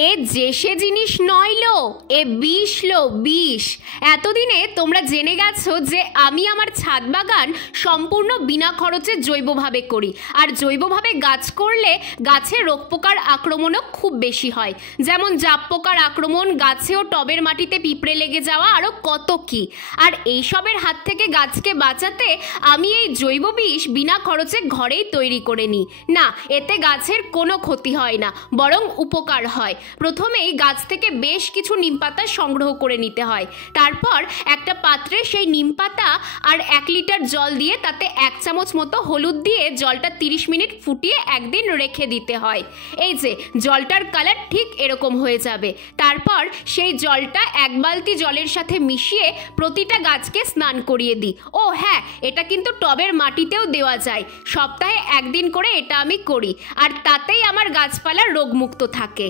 এ যে সে জিনিস নইলো, এ বিষ লো বিষ। এতদিনে তোমরা জেনে গেছো যে আমি আমার ছাদ বাগান সম্পূর্ণ বিনা খরচে জৈবভাবে করি। আর জৈবভাবে গাছ করলে গাছে রোগ পোকার আক্রমণও খুব বেশি হয়, যেমন জাপ পোকার আক্রমণ, গাছে ও টবের মাটিতে পিঁপড়ে লেগে যাওয়া, আরও কত কি। আর এইসবের হাত থেকে গাছকে বাঁচাতে আমি এই জৈব বিষ বিনা খরচে ঘরেই তৈরি করে নিই। না, এতে গাছের কোনো ক্ষতি হয় না, বরং উপকার হয়। প্রথমেই গাছ থেকে বেশ কিছু নিমপাতা সংগ্রহ করে নিতে হয়। তারপর একটা পাত্রে সেই নিমপাতা আর 1 লিটার জল দিয়ে তাতে 1 চামচ মতো হলুদ দিয়ে জলটা 30 মিনিট ফুটিয়ে একদিন রেখে দিতে হয়। এই যে জলটার কালার ঠিক এরকম হয়ে যাবে। তারপর সেই জলটা 1 বালতি জলের সাথে মিশিয়ে প্রতিটা গাছকে স্নান করিয়ে দিই। ও হ্যাঁ, এটা কিন্তু টবের মাটিতেও দেওয়া যায়। সপ্তাহে 1 দিন করে এটা আমি করি, আর তাতেই আমার গাছপালা রোগমুক্ত থাকে।